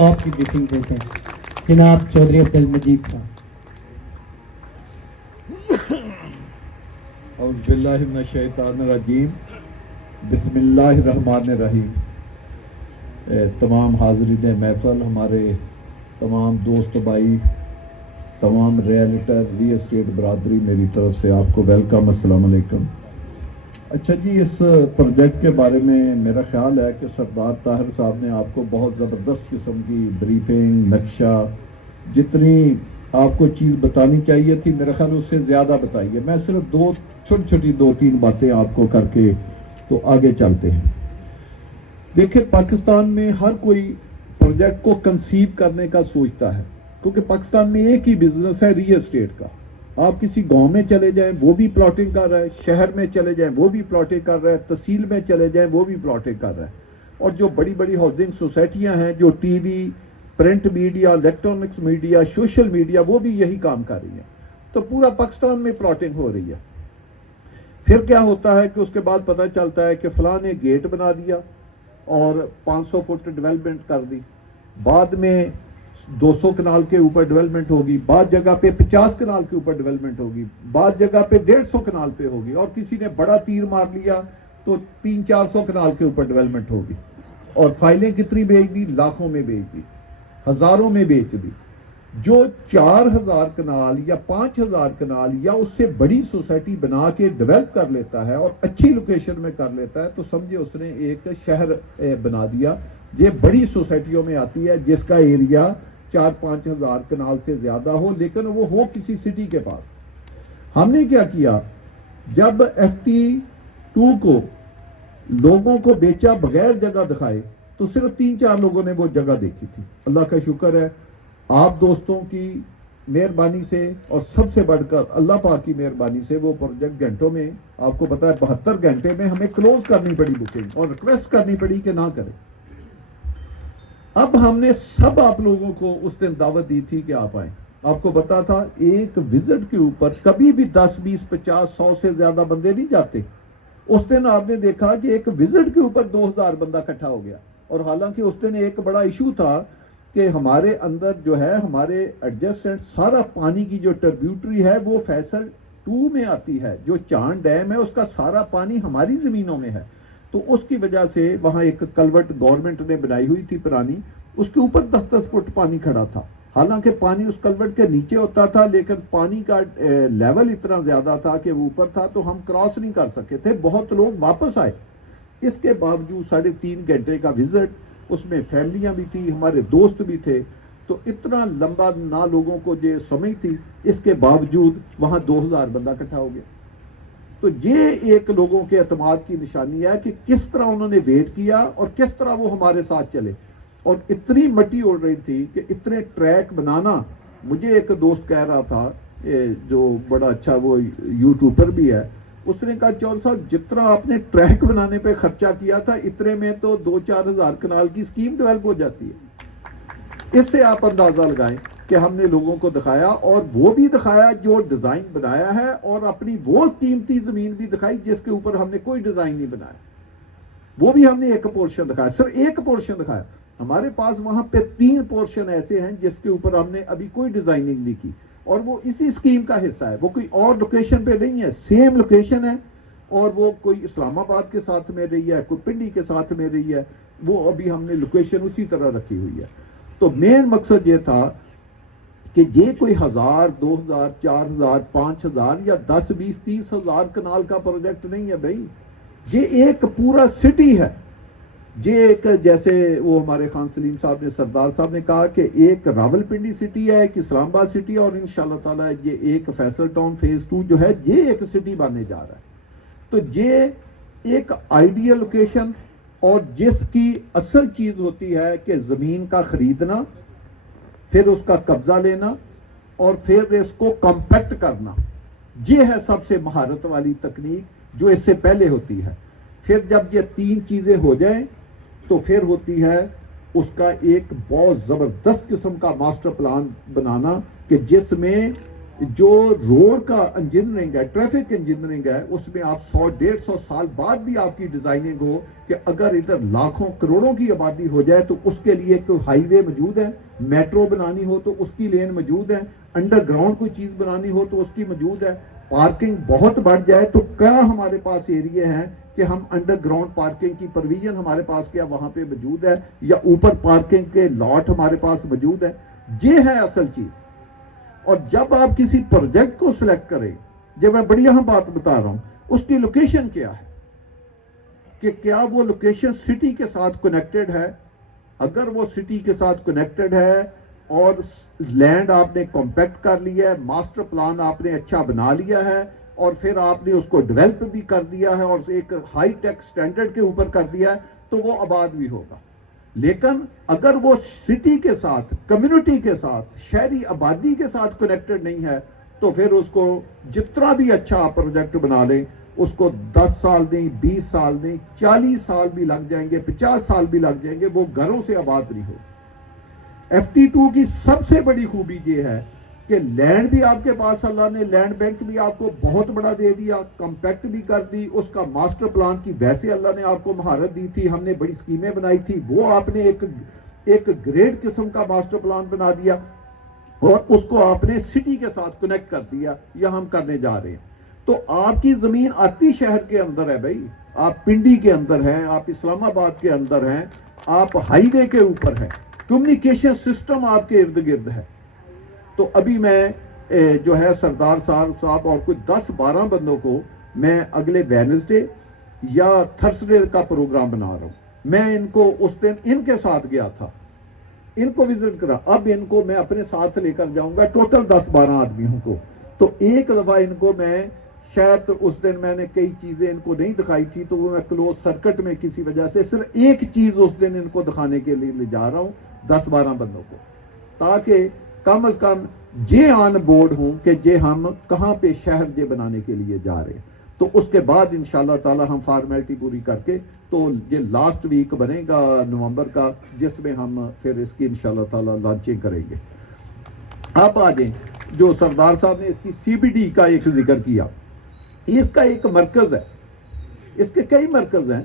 آپ کی briefing دیتے ہیں جناب چودھری عبد المجید صاحب۔ اعوذ باللہ من الشیطان الرجیم، بسم اللہ الرحمن الرحیم۔ تمام حاضرین محفل، ہمارے تمام دوست بھائی، تمام ریئلٹر ریل اسٹیٹ برادری، میری طرف سے آپ کو ویلکم، السلام علیکم۔ اچھا جی، اس پروجیکٹ کے بارے میں میرا خیال ہے کہ سردار طاہر صاحب نے آپ کو بہت زبردست قسم کی بریفنگ، نقشہ، جتنی آپ کو چیز بتانی چاہیے تھی میرا خیال اس سے زیادہ بتائی ہے۔ میں صرف چھوٹی دو تین باتیں آپ کو کر کے تو آگے چلتے ہیں۔ دیکھیں، پاکستان میں ہر کوئی پروجیکٹ کو کنسیو کرنے کا سوچتا ہے، کیونکہ پاکستان میں ایک ہی بزنس ہے ریل اسٹیٹ کا۔ آپ کسی گاؤں میں چلے جائیں وہ بھی پلاٹنگ کر رہا ہے، شہر میں چلے جائیں وہ بھی پلاٹنگ کر رہا ہے، تحصیل میں چلے جائیں وہ بھی پلاٹنگ کر رہا ہے۔ اور جو بڑی بڑی ہاؤسنگ سوسائٹیاں ہیں، جو T V, print media, electronics media, social media, وہ بھی یہی کام کر رہی ہیں۔ تو پورا پاکستان میں پلاٹنگ ہو رہی ہے۔ پھر کیا ہوتا ہے کہ اس کے بعد پتہ چلتا ہے کہ فلاں نے گیٹ بنا دیا اور 500 فٹ ڈیولپمنٹ کر دی، بعد میں 200 کنال کے اوپر ڈیولپمنٹ ہوگی، بعض جگہ پہ 50 کنال کے اوپر ڈیولپمنٹ ہوگی، بعض جگہ پہ 150 کنال پہ ہوگی، اور کسی نے بڑا تیر مار لیا تو 300-400 کنال کے اوپر ڈیولپمنٹ ہوگی۔ اور فائلیں کتنی بیچ دی؟ لاکھوں میں بیچ دی، ہزاروں میں بیچ دی۔ جو 4000 کنال یا 5000 کنال یا اس سے بڑی سوسائٹی بنا کے ڈیولپ کر لیتا ہے اور اچھی لوکیشن میں کر لیتا ہے، تو سمجھے اس نے ایک شہر بنا دیا۔ یہ بڑی سوسائٹیوں میں آتی ہے جس کا ایریا 4-5 ہزار کنال سے زیادہ ہو، لیکن وہ ہو کسی سٹی کے پاس۔ ہم نے کیا کیا، جب FT2 کو لوگوں کو بیچا بغیر جگہ دکھائے تو صرف 3-4 لوگوں نے وہ جگہ دیکھی تھی۔ اللہ کا شکر ہے، آپ دوستوں کی مہربانی سے اور سب سے بڑھ کر اللہ پاک کی مہربانی سے وہ پروجیکٹ گھنٹوں میں، آپ کو پتا ہے 72 گھنٹے میں ہمیں کلوز کرنی پڑی بکنگ اور ریکویسٹ کرنی پڑی کہ نہ کریں۔ اب ہم نے سب آپ لوگوں کو اس دن دعوت دی تھی کہ آپ آئیں۔ آپ کو پتا تھا ایک وزٹ کے اوپر کبھی بھی 10, 20, 50, 100 سے زیادہ بندے نہیں جاتے۔ اس دن آپ نے دیکھا کہ ایک وزٹ کے اوپر 2000 بندہ اکٹھا ہو گیا، اور حالانکہ اس دن ایک بڑا ایشو تھا کہ ہمارے اندر جو ہے ہمارے ایڈجسٹنٹ سارا پانی کی جو ٹربیوٹری ہے وہ فیصل 2 میں آتی ہے، جو چاند ڈیم ہے اس کا سارا پانی ہماری زمینوں میں ہے۔ تو اس کی وجہ سے وہاں ایک کلوٹ گورنمنٹ نے بنائی ہوئی تھی پرانی، اس کے اوپر 10-10 فٹ پانی کھڑا تھا۔ حالانکہ پانی اس کلوٹ کے نیچے ہوتا تھا، لیکن پانی کا لیول اتنا زیادہ تھا کہ وہ اوپر تھا، تو ہم کراس نہیں کر سکے تھے۔ بہت لوگ واپس آئے، اس کے باوجود 3.5 گھنٹے کا وزٹ، اس میں فیملیاں بھی تھی، ہمارے دوست بھی تھے، تو اتنا لمبا نہ لوگوں کو یہ سمجھ تھی، اس کے باوجود وہاں 2000 بندہ اکٹھا ہو گیا۔ تو یہ ایک لوگوں کے اعتماد کی نشانی ہے کہ کس طرح انہوں نے ویٹ کیا اور کس طرح وہ ہمارے ساتھ چلے۔ اور اتنی مٹی اڑ رہی تھی کہ اتنے ٹریک بنانا، مجھے ایک دوست کہہ رہا تھا جو بڑا اچھا وہ یوٹیوبر بھی ہے، اس نے کہا چور صاحب جتنا آپ نے ٹریک بنانے پہ خرچہ کیا تھا اتنے میں تو 2-4 ہزار کنال کی سکیم ڈیولپ ہو جاتی ہے۔ اس سے آپ اندازہ لگائیں کہ ہم نے لوگوں کو دکھایا، اور وہ بھی دکھایا جو ڈیزائن بنایا ہے، اور اپنی وہ قیمتی زمین بھی دکھائی جس کے اوپر ہم نے کوئی ڈیزائن نہیں بنایا، وہ بھی ہم نے ایک پورشن دکھایا، صرف ایک پورشن دکھایا۔ ہمارے پاس وہاں پہ 3 پورشن ایسے ہیں جس کے اوپر ہم نے ابھی کوئی ڈیزائننگ نہیں کی، اور وہ اسی اسکیم کا حصہ ہے، وہ کوئی اور لوکیشن پہ نہیں ہے، سیم لوکیشن ہے، اور وہ کوئی اسلام آباد کے ساتھ میں رہی ہے، کوئی پنڈی کے ساتھ میں رہی ہے، وہ ابھی ہم نے لوکیشن اسی طرح رکھی ہوئی ہے۔ تو مین مقصد یہ تھا کہ یہ کوئی 1000, 2000, 4000, 5000 یا 10, 20, 30 ہزار کنال کا پروجیکٹ نہیں ہے بھائی، یہ ایک پورا سٹی ہے۔ یہ ایک، جیسے وہ ہمارے خان سلیم صاحب نے، سردار صاحب نے کہا کہ ایک راول پنڈی سٹی ہے، ایک اسلام آباد سٹی ہے، اور انشاءاللہ تعالیٰ یہ ایک فیصل ٹاؤن فیز 2 جو ہے یہ ایک سٹی بننے جا رہا ہے۔ تو یہ ایک آئیڈیل لوکیشن، اور جس کی اصل چیز ہوتی ہے کہ زمین کا خریدنا، پھر اس کا قبضہ لینا، اور پھر اس کو کمپیکٹ کرنا، یہ ہے سب سے مہارت والی تکنیک جو اس سے پہلے ہوتی ہے۔ پھر جب یہ 3 چیزیں ہو جائیں تو پھر ہوتی ہے اس کا ایک بہت زبردست قسم کا ماسٹر پلان بنانا، کہ جس میں جو روڈ کا انجینئرنگ ہے، ٹریفک انجینئرنگ ہے، اس میں آپ 100-150 سال بعد بھی آپ کی ڈیزائننگ ہو کہ اگر ادھر لاکھوں کروڑوں کی آبادی ہو جائے تو اس کے لیے کوئی ہائی وے موجود ہے، میٹرو بنانی ہو تو اس کی لین موجود ہے، انڈر گراؤنڈ کوئی چیز بنانی ہو تو اس کی موجود ہے، پارکنگ بہت بڑھ جائے تو کیا ہمارے پاس ایریے ہیں کہ ہم انڈر گراؤنڈ پارکنگ کی پروویژن ہمارے پاس کیا وہاں پہ موجود ہے، یا اوپر پارکنگ کے لاٹ ہمارے پاس موجود ہے. یہ ہے اصل چیز. اور جب آپ کسی پروجیکٹ کو سلیکٹ کریں، جب میں بڑی اہم بات بتا رہا ہوں، اس کی لوکیشن کیا ہے کہ کیا وہ لوکیشن سٹی کے ساتھ کنیکٹڈ ہے. اگر وہ سٹی کے ساتھ کنیکٹڈ ہے اور لینڈ آپ نے کمپیکٹ کر لیا ہے، ماسٹر پلان آپ نے اچھا بنا لیا ہے اور پھر آپ نے اس کو ڈیولپ بھی کر دیا ہے اور ایک ہائی ٹیک سٹینڈرڈ کے اوپر کر دیا ہے، تو وہ آباد بھی ہوگا. لیکن اگر وہ سٹی کے ساتھ، کمیونٹی کے ساتھ، شہری آبادی کے ساتھ کنیکٹڈ نہیں ہے تو پھر اس کو جتنا بھی اچھا آپ پروجیکٹ بنا لیں، اس کو 10 سال نہیں، 20 سال نہیں، 40 سال بھی لگ جائیں گے، 50 سال بھی لگ جائیں گے، وہ گھروں سے آباد نہیں ہو. FT2 کی سب سے بڑی خوبی یہ ہے کہ لینڈ بھی آپ کے پاس اللہ نے لینڈ بینک بھی آپ کو بہت بڑا دے دیا، کمپیکٹ بھی کر دی، اس کا ماسٹر پلان کی ویسے اللہ نے آپ کو مہارت دی تھی، ہم نے بڑی سکیمیں بنائی تھی، وہ آپ نے ایک گریڈ قسم کا ماسٹر پلان بنا دیا اور اس کو آپ نے سٹی کے ساتھ کنیکٹ کر دیا. یہ ہم کرنے جا رہے ہیں. تو آپ کی زمین آتی شہر کے اندر ہے بھائی، آپ پنڈی کے اندر ہیں، آپ اسلام آباد کے اندر ہیں، آپ ہائی وے کے اوپر ہیں، کمیونیکیشن سسٹم آپ کے ارد گرد ہے. تو ابھی میں جو ہے سردار صاحب اور کچھ 10-12 بندوں کو میں اگلے وینسڈے یا تھرسڈے کا پروگرام بنا رہا ہوں. میں ان کو اس دن ان کے ساتھ گیا تھا، ان کو وزٹ کرا، اب ان کو میں اپنے ساتھ لے کر جاؤں گا، ٹوٹل 10-12 آدمیوں کو. تو ایک دفعہ ان کو میں شاید اس دن میں نے کئی چیزیں ان کو نہیں دکھائی تھی تو وہ میں کلوز سرکٹ میں کسی وجہ سے صرف ایک چیز اس دن ان کو دکھانے کے لیے لے جا رہا ہوں 10-12 بندوں کو، تاکہ کم از کم یہ آن بورڈ ہوں کہ یہ ہم کہاں پہ شہر یہ بنانے کے لیے جا رہے ہیں. تو اس کے بعد انشاءاللہ تعالی ہم فارمیلٹی پوری کر کے تو یہ لاسٹ ویک بنے گا نومبر کا، جس میں ہم پھر اس کی انشاءاللہ تعالی لانچنگ کریں گے. آپ آ جائیں، جو سردار صاحب نے اس کی CBD کا ایک ذکر کیا، اس کا ایک مرکز ہے، اس کے کئی مرکز ہیں،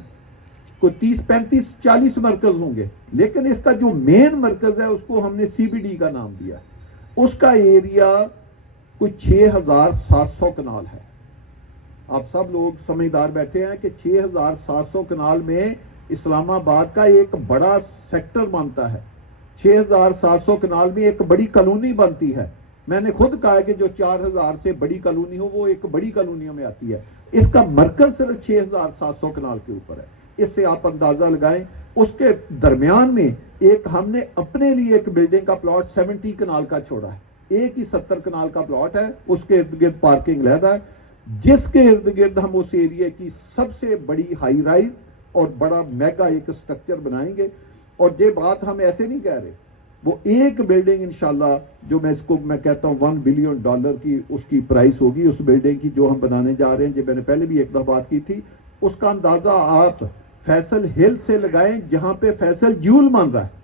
کوئی 30-35-40 مرکز ہوں گے، لیکن اس کا جو مین مرکز ہے اس کو ہم نے CBD کا نام دیا. اس کا ایریا کوئی 6700 کنال ہے. آپ سب لوگ سمجھدار بیٹھے ہیں کہ 6700 کنال میں اسلام آباد کا ایک بڑا سیکٹر بنتا ہے. 6700 کنال میں ایک بڑی کالونی بنتی ہے. میں نے خود کہا کہ جو 4000 سے بڑی کالونی ہو وہ ایک بڑی کالونیوں میں آتی ہے. اس کا مرکز صرف 6700 کنال کے اوپر ہے. اس سے آپ اندازہ لگائیں. اس کے درمیان میں ایک ہم نے اپنے لیے ایک بلڈنگ کا پلاٹ 70 کنال کا چھوڑا ہے. ایک ہی 70 کنال کا پلاٹ ہے، اس کے ارد گرد پارکنگ علیحدہ ہے، جس کے ارد گرد ہم اس ایریے کی سب سے بڑی ہائی رائز اور بڑا میگا ایک سٹرکچر بنائیں گے. اور یہ بات ہم ایسے نہیں کہہ رہے، وہ ایک بلڈنگ انشاءاللہ جو میں اس کو میں کہتا ہوں $1 بلین کی اس کی پرائس ہوگی اس بلڈنگ کی جو ہم بنانے جا رہے ہیں. جو میں نے پہلے بھی ایک دفعہ بات کی تھی، اس کا اندازہ آپ فیصل ہل سے لگائیں جہاں پہ فیصل جیول مان رہا ہے.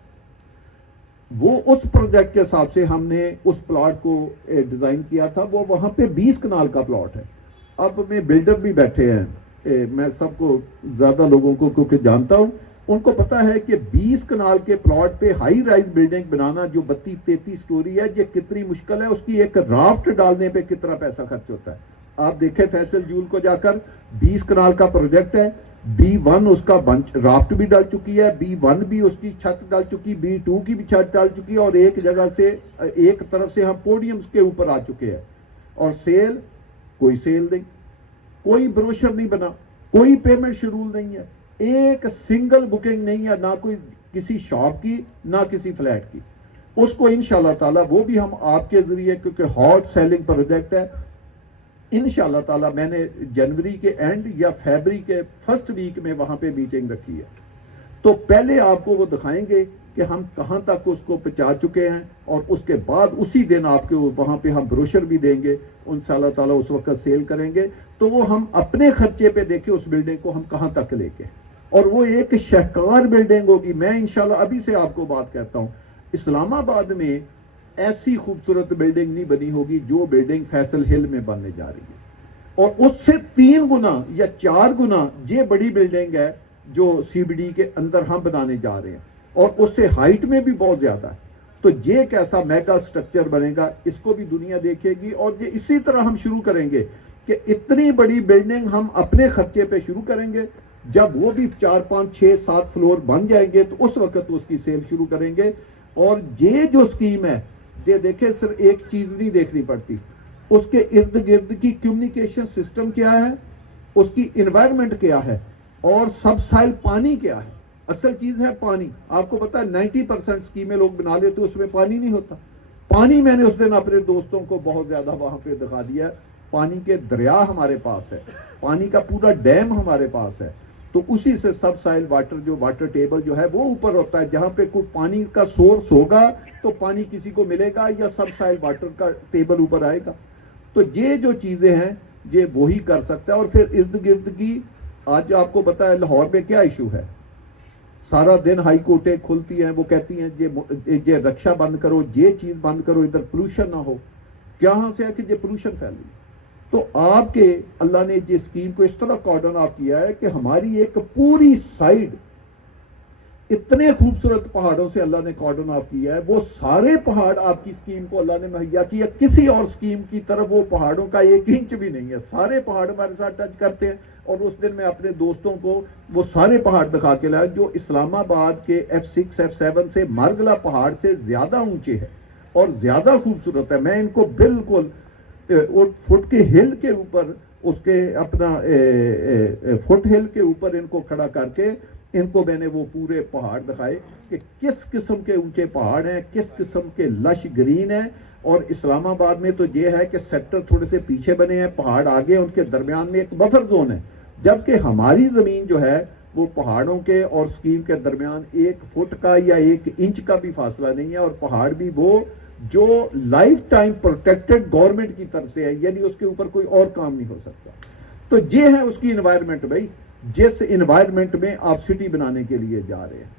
وہ اس پروجیکٹ کے حساب سے ہم نے اس پلاٹ کو ڈیزائن کیا تھا، وہ وہاں پہ 20 کنال کا پلاٹ ہے. اب میں بلڈر بھی بیٹھے ہیں، میں سب کو زیادہ لوگوں کو کیونکہ جانتا ہوں، ان کو پتا ہے کہ 20 کنال کے پلاٹ پہ ہائی رائز بلڈنگ بنانا جو 32-33 سٹوری ہے، یہ کتنی مشکل ہے. اس کی ایک رافٹ ڈالنے پہ کتنا پیسہ خرچ ہوتا ہے. آپ دیکھیں فیصل جیول کو جا کر، 20 کنال کا پروجیکٹ ہے، B1 اس کا رافٹ بھی ڈال چکی ہے، B1 بھی اس کی چھت ڈال چکی، B2 کی بھی چھت ڈال چکی، اور ایک جگہ سے ایک طرف سے ہم پوڈیمز کے اوپر آ چکے ہیں. اور کوئی سیل نہیں، کوئی بروشر نہیں بنا، کوئی پیمنٹ شیڈول نہیں ہے، ایک سنگل بکنگ نہیں ہے، نہ کوئی کسی شاپ کی نہ کسی فلیٹ کی. اس کو انشاءاللہ تعالی وہ بھی ہم آپ کے ذریعے، کیونکہ ہاٹ سیلنگ پروجیکٹ ہے، انشاءاللہ تعالی میں نے جنوری کے اینڈ یا فیبری کے فرسٹ ویک میں وہاں پہ میٹنگ رکھی ہے. تو پہلے آپ کو وہ دکھائیں گے کہ ہم کہاں تک اس کو پہنچا چکے ہیں، اور اس کے بعد اسی دن آپ کے وہاں پہ ہم بروشر بھی دیں گے، انشاءاللہ تعالی اس وقت سیل کریں گے. تو وہ ہم اپنے خرچے پہ دیکھیں اس بلڈنگ کو ہم کہاں تک لے کے، اور وہ ایک شہکار بلڈنگ ہوگی. میں انشاءاللہ ابھی سے آپ کو بات کہتا ہوں، اسلام آباد میں ایسی خوبصورت بلڈنگ نہیں بنی ہوگی جو بلڈنگ فیصل ہل میں بننے جا رہی ہے، اور اس سے 3 گنا یا 4 گنا یہ بڑی بلڈنگ ہے جو سی بی ڈی کے اندر ہم بنانے جا رہے ہیں، اور اس سے ہائٹ میں بھی بہت زیادہ ہے۔ تو یہ کیسا میگا سٹرکچر بنے گا، اس کو بھی دنیا دیکھے گی، اور یہ اسی طرح ہم شروع کریں گے کہ اتنی بڑی بلڈنگ ہم اپنے خرچے پہ شروع کریں گے، جب وہ بھی 4 5 6 7 فلور بن جائیں گے تو اس وقت اس کی سیل شروع کریں گے۔ اور یہ جو سکیم ہے، یہ دیکھیں صرف ایک چیز نہیں دیکھنی پڑتی، اس کے ارد گرد کی کمیونیکیشن سسٹم کیا ہے، اس کی انوائرمنٹ کیا ہے، اور سب سائل پانی کیا ہے۔ اصل چیز ہے پانی۔ آپ کو پتا ہے 90% سکیمیں لوگ بنا لیتے اس میں پانی نہیں ہوتا۔ پانی میں نے اس دن اپنے دوستوں کو بہت زیادہ وہاں پہ دکھا دیا، پانی کے دریا ہمارے پاس ہے، پانی کا پورا ڈیم ہمارے پاس ہے، تو اسی سے سب سائل واٹر جو واٹر ٹیبل جو ہے وہ اوپر ہوتا ہے، جہاں پہ کوئی پانی کا سورس ہوگا تو پانی کسی کو ملے گا یا سب سائل واٹر کا ٹیبل اوپر آئے گا۔ تو یہ جو چیزیں ہیں یہ وہی کر سکتا ہے۔ اور پھر ارد گرد کی، آج آپ کو پتا ہے لاہور میں کیا ایشو ہے، سارا دن ہائی کورٹیں کھلتی ہیں، وہ کہتی ہیں یہ رکشا بند کرو، یہ چیز بند کرو، ادھر پولوشن نہ ہو۔ کہاں سے ہے کہ یہ پولوشن پھیل رہی ہے؟ تو آپ کے اللہ نے یہ اسکیم کو اس طرح کارڈن آف کیا ہے کہ ہماری ایک پوری سائیڈ اتنے خوبصورت پہاڑوں سے اللہ نے کارڈن آف کیا ہے، وہ سارے پہاڑ آپ کی اسکیم کو اللہ نے مہیا کیا، کسی اور اسکیم کی طرف وہ پہاڑوں کا 1 انچ بھی نہیں ہے، سارے پہاڑ ہمارے ساتھ ٹچ کرتے ہیں۔ اور اس دن میں اپنے دوستوں کو وہ سارے پہاڑ دکھا کے لایا جو اسلام آباد کے F6 F7 سے مارگلا پہاڑ سے زیادہ اونچے ہیں اور زیادہ خوبصورت ہے۔ میں ان کو بالکل فٹ کے ہل کے اوپر، اس کے اپنا فٹ ہل کے اوپر ان کو کھڑا کر کے ان کو میں نے وہ پورے پہاڑ دکھائے کہ کس قسم کے اونچے پہاڑ ہیں، کس قسم کے لش گرین ہیں۔ اور اسلام آباد میں تو یہ ہے کہ سیکٹر تھوڑے سے پیچھے بنے ہیں، پہاڑ آگے، ان کے درمیان میں ایک بفر زون ہے، جبکہ ہماری زمین جو ہے وہ پہاڑوں کے اور سکیم کے درمیان 1 فٹ کا یا 1 انچ کا بھی فاصلہ نہیں ہے، اور پہاڑ بھی وہ جو لائف ٹائم پروٹیکٹڈ گورنمنٹ کی طرف سے ہے، یعنی اس کے اوپر کوئی اور کام نہیں ہو سکتا۔ تو یہ ہے اس کی انوائرمنٹ بھائی، جس انوائرمنٹ میں آپ سٹی بنانے کے لیے جا رہے ہیں۔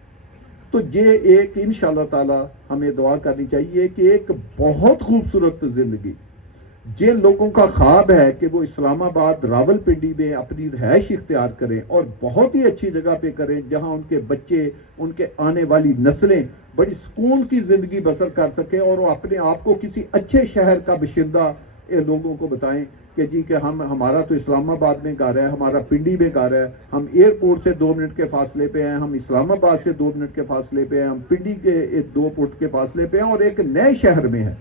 تو یہ ایک انشاءاللہ تعالی ہمیں دعا کرنی چاہیے کہ ایک بہت خوبصورت زندگی جن لوگوں کا خواب ہے کہ وہ اسلام آباد راول پنڈی میں اپنی رہائش اختیار کریں اور بہت ہی اچھی جگہ پہ کریں، جہاں ان کے بچے، ان کے آنے والی نسلیں بڑی سکون کی زندگی بسر کر سکیں، اور وہ اپنے آپ کو کسی اچھے شہر کا باشندہ لوگوں کو بتائیں کہ جی کہ ہمارا تو اسلام آباد میں گھر ہے، ہمارا پنڈی میں گھر ہے، ہم ایئرپورٹ سے 2 منٹ کے فاصلے پہ ہیں، ہم اسلام آباد سے 2 منٹ کے فاصلے پہ ہیں، ہم پنڈی کے 2 فٹ کے فاصلے پہ ہیں، اور ایک نئے شہر میں ہیں۔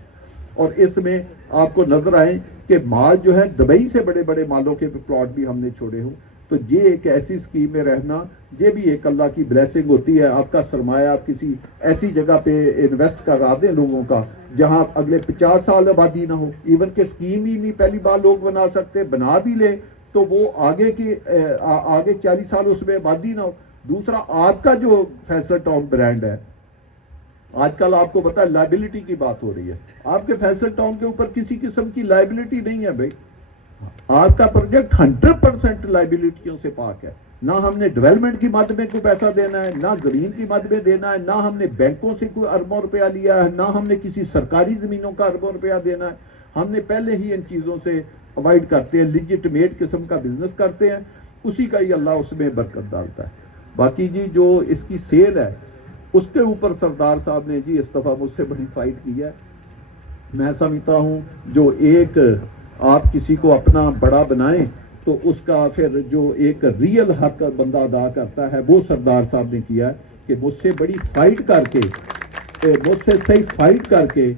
اور اس میں آپ کو نظر آئے کہ مال جو ہے دبئی سے بڑے بڑے مالوں کے پلاٹ بھی ہم نے چھوڑے ہوں۔ تو یہ ایک ایسی سکیم میں رہنا، یہ بھی ایک اللہ کی بلیسنگ ہوتی ہے۔ آپ کا سرمایہ آپ کسی ایسی جگہ پہ انویسٹ کرا دیں لوگوں کا جہاں اگلے 50 سال آبادی نہ ہو، ایون کہ سکیم ہی نہیں پہلی بار لوگ بنا سکتے، بنا بھی لیں تو وہ آگے 40 سال اس میں آبادی نہ ہو۔ دوسرا، آپ کا جو فیصل ٹاؤن برانڈ ہے، آج کل آپ کو پتا ہے لائبلٹی کی بات ہو رہی ہے، آپ کے فیصل ٹاؤن کے اوپر کسی قسم کی لائبلٹی نہیں ہے بھائی، آپ کا پروجیکٹ 100% لائبلٹیوں سے پاک ہے۔ نہ ہم نے ڈیولپمنٹ کی مد میں کوئی پیسہ دینا ہے، نہ زمین کی مد میں دینا ہے، نہ ہم نے بینکوں سے کوئی اربوں روپیہ لیا ہے، نہ ہم نے کسی سرکاری زمینوں کا اربوں روپیہ دینا ہے۔ ہم نے پہلے ہی ان چیزوں سے اوائڈ کرتے ہیں، لیجٹمیٹ قسم کا بزنس کرتے ہیں، اسی کا ہی اللہ اس میں برکت ڈالتا ہے۔ باقی جی جو اس کی سیل ہے اس کے اوپر سردار صاحب نے جی اس دفعہ مجھ سے بڑی فائٹ کی ہے۔ میں سمجھتا ہوں جو ایک آپ کسی کو اپنا بڑا بنائیں تو اس کا پھر جو ایک ریئل حق بندہ ادا کرتا ہے وہ سردار صاحب نے کیا ہے کہ مجھ سے بڑی فائٹ کر کے، مجھ سے صحیح فائٹ کر کے،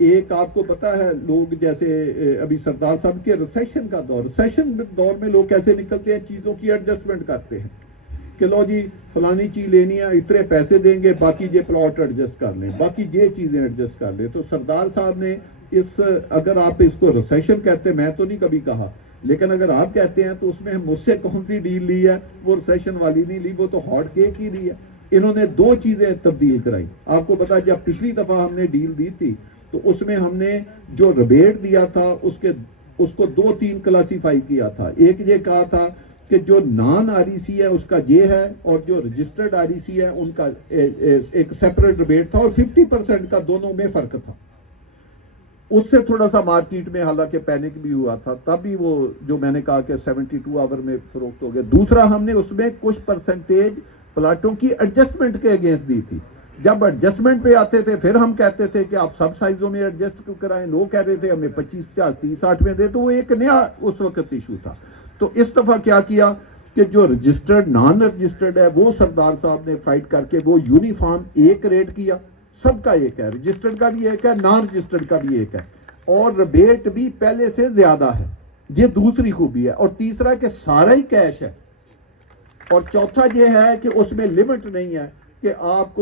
ایک آپ کو پتا ہے لوگ جیسے ابھی سردار صاحب کے ریسیشن کا دور، ریسیشن دور میں لوگ کیسے نکلتے ہیں، چیزوں کی ایڈجسٹمنٹ کرتے ہیں کہ لو جی فلانی چیز لینی ہے، اتنے پیسے دیں گے، باقی یہ پلاٹ ایڈجسٹ کر لیں، باقی یہ چیزیں ایڈجسٹ کر لیں۔ تو سردار صاحب نے اگر آپ اس کو ریسیشن کہتے ہیں، میں تو نہیں کبھی کہا، لیکن اگر آپ کہتے ہیں تو اس میں مجھ سے کون سی ڈیل لی ہے، وہ ریسیشن والی نہیں لی، وہ تو ہاٹ کیک ہی لی ہے۔ انہوں نے 2 چیزیں تبدیل کرائی۔ آپ کو پتا جب پچھلی دفعہ ہم نے ڈیل دی تھی تو اس میں ہم نے جو ریبیٹ دیا تھا اس کو 2-3 کلاسیفائی کیا تھا۔ ایک یہ کہا تھا کہ جو نان REC ہے اس کا یہ ہے، اور جو رجسٹرڈ REC ہے ان کا ایک سیپریٹ ریبیٹ تھا، اور 50% کا دونوں میں فرق تھا۔ اس سے تھوڑا سا مارکیٹ میں حالانکہ پینک بھی ہوا تھا، تب بھی وہ جو میں نے کہا کہ 72 آور میں فروخت ہو گیا۔ دوسرا ہم نے اس میں کچھ پرسنٹیج پلاٹوں کی ایڈجسٹمنٹ کے اگینسٹ دی تھی، جب ایڈجسٹمنٹ پہ آتے تھے پھر ہم کہتے تھے کہ آپ سب سائزوں میں ایڈجسٹ کیوں کرائیں، لوگ کہہ رہے تھے ہمیں 25 50 30 60 میں دے، تو وہ ایک نیا اس وقت ایشو تھا۔ تو اس دفعہ کیا کیا کہ جو رجسٹرڈ نان رجسٹرڈ ہے وہ سردار صاحب نے فائٹ کر کے وہ یونیفارم ایک ریٹ کیا، سب کا ایک ہے، رجسٹرڈ کا بھی ایک ہے، نان رجسٹرڈ کا بھی ایک ہے، اور ریبیٹ بھی پہلے سے زیادہ ہے، یہ دوسری خوبی ہے۔ اور تیسرا کہ سارا ہی کیش ہے، اور چوتھا یہ ہے کہ اس میں لمٹ نہیں ہے کہ آپ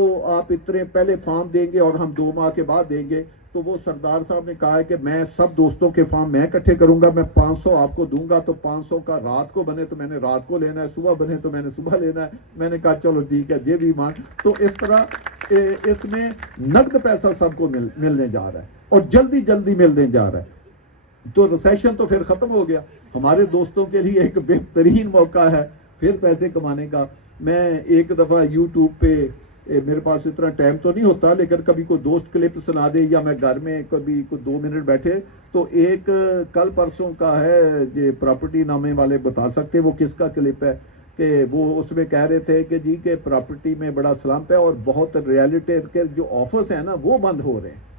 اتنے پہلے فارم دیں گے اور ہم 2 ماہ کے بعد دیں گے۔ تو وہ سردار صاحب نے کہا ہے کہ میں سب دوستوں کے فارم میں اکٹھے کروں گا، میں 500 آپ کو دوں گا، تو 500 کا رات کو بنے تو میں نے رات کو لینا ہے، صبح بنے تو میں نے صبح لینا ہے۔ میں نے کہا چلو ٹھیک ہے، یہ بھی مان۔ تو اس طرح اس میں نقد پیسہ سب کو ملنے جا رہا ہے اور جلدی جلدی ملنے جا رہا ہے۔ تو ریسیشن تو پھر ختم ہو گیا، ہمارے دوستوں کے لیے ایک بہترین موقع ہے پھر پیسے کمانے کا۔ میں ایک دفعہ یوٹیوب پہ، میرے پاس اتنا ٹائم تو نہیں ہوتا، لیکن کبھی کوئی دوست کلپ سنا دے یا میں گھر میں کبھی کوئی 2 منٹ بیٹھے، تو ایک کل پرسوں کا ہے جو پراپرٹی نامے والے بتا سکتے وہ کس کا کلپ ہے، کہ وہ اس میں کہہ رہے تھے کہ جی کہ پراپرٹی میں بڑا سلمپ ہے اور بہت ریئلٹی کے جو آفرز ہیں نا وہ بند ہو رہے ہیں۔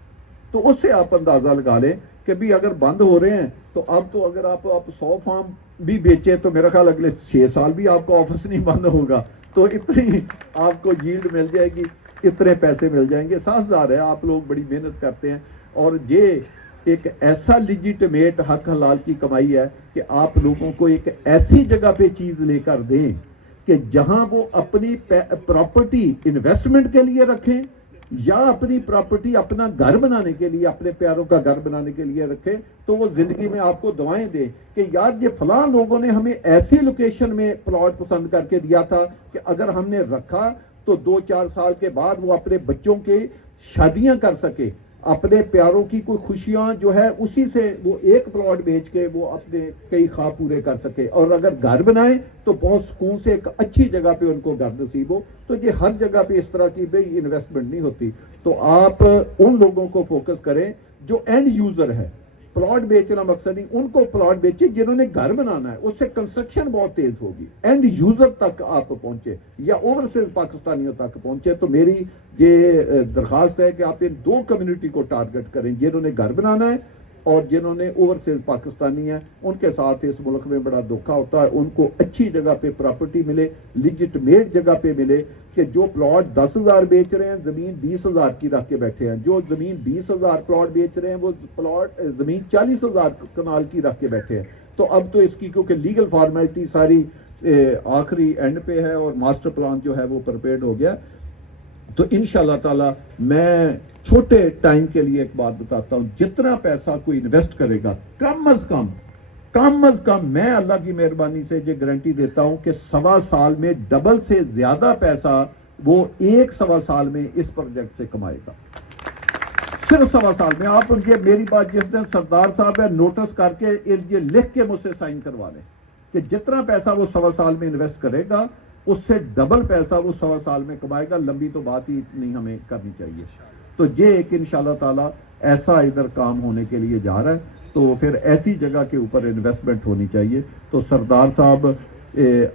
تو اس سے آپ اندازہ لگا لیں کہ بھی اگر بند ہو رہے ہیں تو اب تو اگر آپ 100 فارم بھی بیچے تو میرا خیال اگلے 6 سال بھی آپ کو آفس نہیں بند ہوگا، تو اتنی آپ کو ییلڈ مل جائے گی، اتنے پیسے مل جائیں گے۔ سازدار ہے، آپ لوگ بڑی محنت کرتے ہیں، اور یہ ایک ایسا لیجیٹمیٹ حق حلال کی کمائی ہے کہ آپ لوگوں کو ایک ایسی جگہ پہ چیز لے کر دیں کہ جہاں وہ اپنی پراپرٹی انویسٹمنٹ کے لیے رکھیں یا اپنی پراپرٹی اپنا گھر بنانے کے لیے، اپنے پیاروں کا گھر بنانے کے لیے رکھیں، تو وہ زندگی میں آپ کو دعائیں دیں کہ یار یہ فلاں لوگوں نے ہمیں ایسی لوکیشن میں پلاٹ پسند کر کے دیا تھا کہ اگر ہم نے رکھا تو 2-4 سال کے بعد وہ اپنے بچوں کے شادیاں کر سکے، اپنے پیاروں کی کوئی خوشیاں جو ہے اسی سے وہ ایک پلاٹ بیچ کے وہ اپنے کئی خواب پورے کر سکے، اور اگر گھر بنائیں تو بہت سکون سے ایک اچھی جگہ پہ ان کو گھر نصیب ہو۔ تو یہ ہر جگہ پہ اس طرح کی بھئی انویسٹمنٹ نہیں ہوتی۔ تو آپ ان لوگوں کو فوکس کریں جو اینڈ یوزر ہے، پلاٹ بیچنا مقصد نہیں، ان کو پلاٹ بیچے جنہوں نے گھر بنانا ہے، اس سے کنسٹرکشن بہت تیز ہوگی، اینڈ یوزر تک آپ پہنچے یا اوورسیز پاکستانیوں تک پہنچے۔ تو میری یہ درخواست ہے کہ آپ ان 2 کمیونٹی کو ٹارگٹ کریں، جنہوں نے گھر بنانا ہے اور جنہوں نے اوورسیز پاکستانی ہیں۔ ان کے ساتھ اس ملک میں بڑا دھوکا ہوتا ہے، ان کو اچھی جگہ پہ پراپرٹی ملے، لیجٹمیٹ جگہ پہ ملے، کہ جو پلاٹ 10,000 بیچ رہے ہیں زمین 20,000 کی رکھ کے بیٹھے ہیں، جو زمین 20,000 پلاٹ بیچ رہے ہیں وہ پلاٹ زمین 40,000 کنال کی رکھ کے بیٹھے ہیں۔ تو اب تو اس کی کیونکہ لیگل فارمیلٹی ساری آخری اینڈ پہ ہے اور ماسٹر پلان جو ہے وہ پرپیئرڈ ہو گیا۔ تو انشاءاللہ تعالی میں چھوٹے ٹائم کے لیے ایک بات بتاتا ہوں، جتنا پیسہ کوئی انویسٹ کرے گا کم از کم میں اللہ کی مہربانی سے یہ گارنٹی دیتا ہوں کہ 1.25 سال میں ڈبل سے زیادہ پیسہ وہ 1.25 سال میں اس پروجیکٹ سے کمائے گا، صرف 1.25 سال میں۔ آپ یہ میری بات جس دن سردار صاحب ہے نوٹس کر کے یہ لکھ کے مجھ سے سائن کروا لیں کہ جتنا پیسہ وہ 1.25 سال میں انویسٹ کرے گا اس سے ڈبل پیسہ وہ 1.25 سال میں کمائے گا۔ لمبی تو بات ہی نہیں ہمیں کرنی چاہیے۔ تو یہ ایک انشاءاللہ تعالی ایسا ادھر کام ہونے کے لیے جا رہا ہے، تو پھر ایسی جگہ کے اوپر انویسٹمنٹ ہونی چاہیے۔ تو سردار صاحب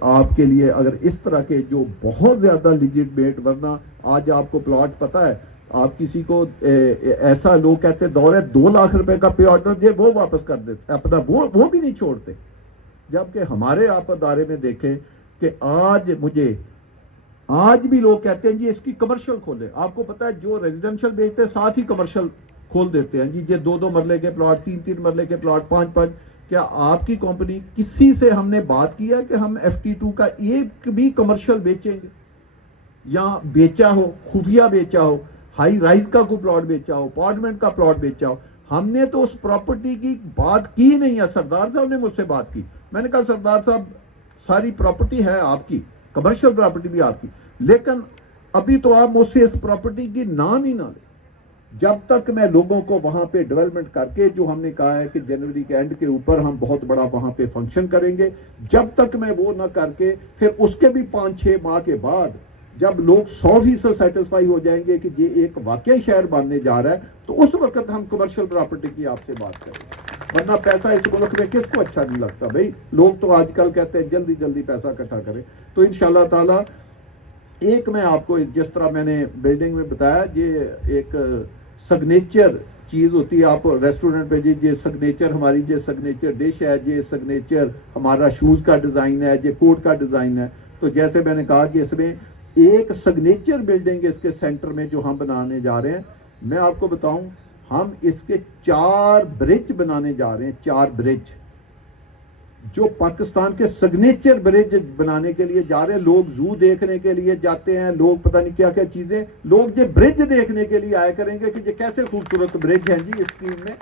آپ کے لیے اگر اس طرح کے جو بہت زیادہ لیجٹمیٹ، ورنہ آج آپ کو پلاٹ پتہ ہے، آپ کسی کو ایسا لوگ کہتے دور ہے 2 لاکھ روپے کا پلاٹ دے وہ واپس کر دیتے اپنا، وہ بھی نہیں چھوڑتے، جبکہ ہمارے آپ ادارے میں دیکھیں کہ آج بھی لوگ کہتے ہیں جی اس کی کمرشل کھولیں۔ آپ کو پتا ہے جو ریزیڈنشل بیچتے ہیں ساتھ ہی کمرشل کھول دیتے ہیں، جی یہ 2 مرلے کے پلاٹ، 3 مرلے کے پلاٹ، 5 کیا آپ کی کمپنی کسی سے ہم نے بات کیا کہ ہم FT2 کا ایک بھی کمرشل بیچیں گے، یا بیچا ہو، خفیہ بیچا ہو، ہائی رائز کا کوئی پلاٹ بیچا ہو، اپارٹمنٹ کا پلاٹ بیچا ہو؟ ہم نے تو اس پراپرٹی کی بات کی نہیں ہے۔ سردار صاحب نے مجھ سے بات کی، میں نے کہا سردار صاحب ساری پراپرٹی ہے آپ کی، کمرشل پراپرٹی بھی آپ کی، لیکن ابھی تو آپ مجھ سے اس پراپرٹی کی نام ہی نہ لیں جب تک میں لوگوں کو وہاں پہ ڈیولپمنٹ کر کے، جو ہم نے کہا ہے کہ جنوری کے اینڈ کے اوپر ہم بہت بڑا وہاں پہ فنکشن کریں گے، جب تک میں وہ نہ کر کے پھر اس کے بھی 5-6 ماہ کے بعد جب لوگ 100% سیٹسفائی ہو جائیں گے کہ یہ ایک واقعی شہر بننے جا رہا ہے تو اس وقت ہم کمرشل پراپرٹی کی آپ سے بات کریں گے، ورنہ پیسہ اس ملک میں کس کو اچھا نہیں لگتا بھائی؟ لوگ تو آج کل کہتے ہیں جلدی جلدی پیسہ اکٹھا کریں. تو انشاءاللہ تعالی ایک میں آپ کو جس طرح میں نے بلڈنگ میں بتایا، یہ ایک سگنیچر چیز ہوتی ہے. آپ ریسٹورنٹ پہ یہ سگنیچر ہماری یہ سگنیچر ڈش ہے، یہ سگنیچر ہمارا شوز کا ڈیزائن ہے، یہ کوٹ کا ڈیزائن ہے. تو جیسے میں نے کہا کہ اس میں ایک سگنیچر بلڈنگ اس کے سینٹر میں جو ہم بنانے جا رہے ہیں، میں آپ کو بتاؤں ہم اس کے 4 برج بنانے جا رہے ہیں. 4 برج جو پاکستان کے سگنیچر برج بنانے کے لیے جا رہے ہیں. لوگ زو دیکھنے کے لیے جاتے ہیں، لوگ پتہ نہیں کیا کیا چیزیں، لوگ یہ برج دیکھنے کے لیے آیا کریں گے کہ یہ کیسے خوبصورت برج ہیں جی اس اسکیم میں،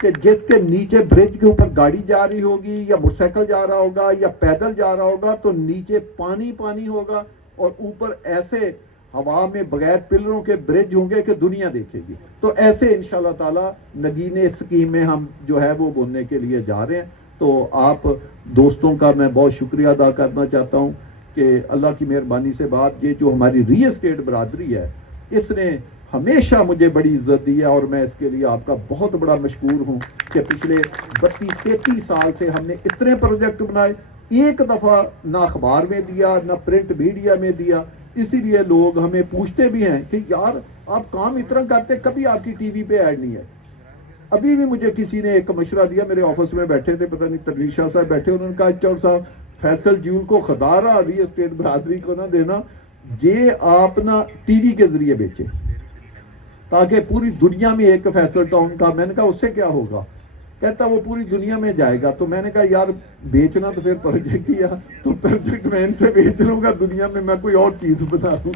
کہ جس کے نیچے برج کے اوپر گاڑی جا رہی ہوگی یا موٹر سائیکل جا رہا ہوگا یا پیدل جا رہا ہوگا تو نیچے پانی پانی ہوگا اور اوپر ایسے ہوا میں بغیر پلروں کے برج ہوں گے کہ دنیا دیکھے گی. تو ایسے انشاءاللہ تعالی نگین اسکیم میں ہم جو ہے وہ بننے کے لیے جا رہے ہیں. تو آپ دوستوں کا میں بہت شکریہ ادا کرنا چاہتا ہوں کہ اللہ کی مہربانی سے بات یہ جو ہماری ری اسٹیٹ برادری ہے، اس نے ہمیشہ مجھے بڑی عزت دی ہے اور میں اس کے لیے آپ کا بہت بڑا مشکور ہوں کہ پچھلے 32-33 سال سے ہم نے اتنے پروجیکٹ بنائے، ایک دفعہ نہ اخبار میں دیا نہ پرنٹ میڈیا میں دیا. اسی لیے لوگ ہمیں پوچھتے بھی ہیں کہ یار آپ کام اتنا کرتے، کبھی آپ کی ٹی وی پہ ایڈ نہیں ہے. ابھی بھی مجھے کسی نے ایک مشورہ دیا، میرے آفس میں بیٹھے تھے، پتہ نہیں تنویر شاہ صاحب بیٹھے، انہوں نے کہا چور صاحب فیصل جیول کو خدارہ ری اسٹیٹ برادری کو نہ دینا، یہ آپ نا ٹی وی کے ذریعے بیچے تاکہ پوری دنیا میں ایک فیصل ٹاؤن کا. میں نے کہا اس سے کیا ہوگا؟ کہتا وہ پوری دنیا میں جائے گا. تو میں نے کہا یار بیچنا تو پھر پروجیکٹ ہی ہے، تو پروجیکٹ میں ان سے بیچ لوں گا، دنیا میں کوئی اور چیز بنا دوں.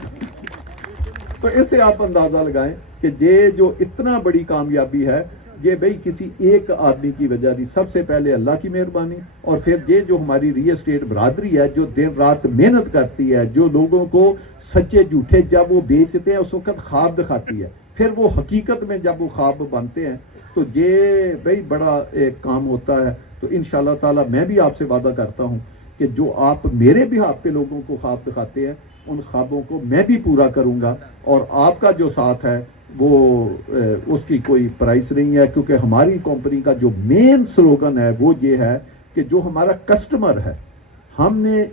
تو اس سے آپ اندازہ لگائیں کہ یہ جو اتنا بڑی کامیابی ہے یہ بھئی کسی ایک آدمی کی وجہ نہیں، سب سے پہلے اللہ کی مہربانی، اور پھر یہ جو ہماری ری اسٹیٹ برادری ہے جو دن رات محنت کرتی ہے، جو لوگوں کو سچے جھوٹے جب وہ بیچتے ہیں اس وقت خواب دکھاتی ہے، پھر وہ حقیقت میں جب وہ خواب بنتے ہیں تو یہ بھئی بڑا ایک کام ہوتا ہے. تو انشاءاللہ تعالی میں بھی آپ سے وعدہ کرتا ہوں کہ جو آپ میرے بھی آپ کے لوگوں کو خواب دکھاتے ہیں ان خوابوں کو میں بھی پورا کروں گا، اور آپ کا جو ساتھ ہے وہ اس کی کوئی پرائس نہیں ہے، کیونکہ ہماری کمپنی کا جو مین سلوگن ہے وہ یہ ہے کہ جو ہمارا کسٹمر ہے، ہم نے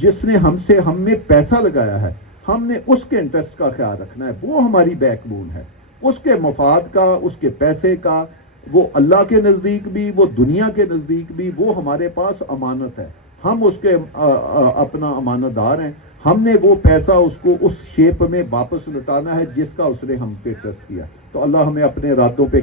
جس نے ہم میں پیسہ لگایا ہے، ہم نے اس کے انٹرسٹ کا خیال رکھنا ہے. وہ ہماری بیک بون ہے. اس کے مفاد کا، اس کے پیسے کا، وہ اللہ کے نزدیک بھی، وہ دنیا کے نزدیک بھی، وہ ہمارے پاس امانت ہے. ہم اس کے اپنا امانت دار ہیں. ہم نے وہ پیسہ اس کو اس شیپ میں واپس لوٹانا ہے جس کا اس نے ہم پہ ٹرسٹ کیا. تو اللہ ہمیں اپنے ارادوں پہ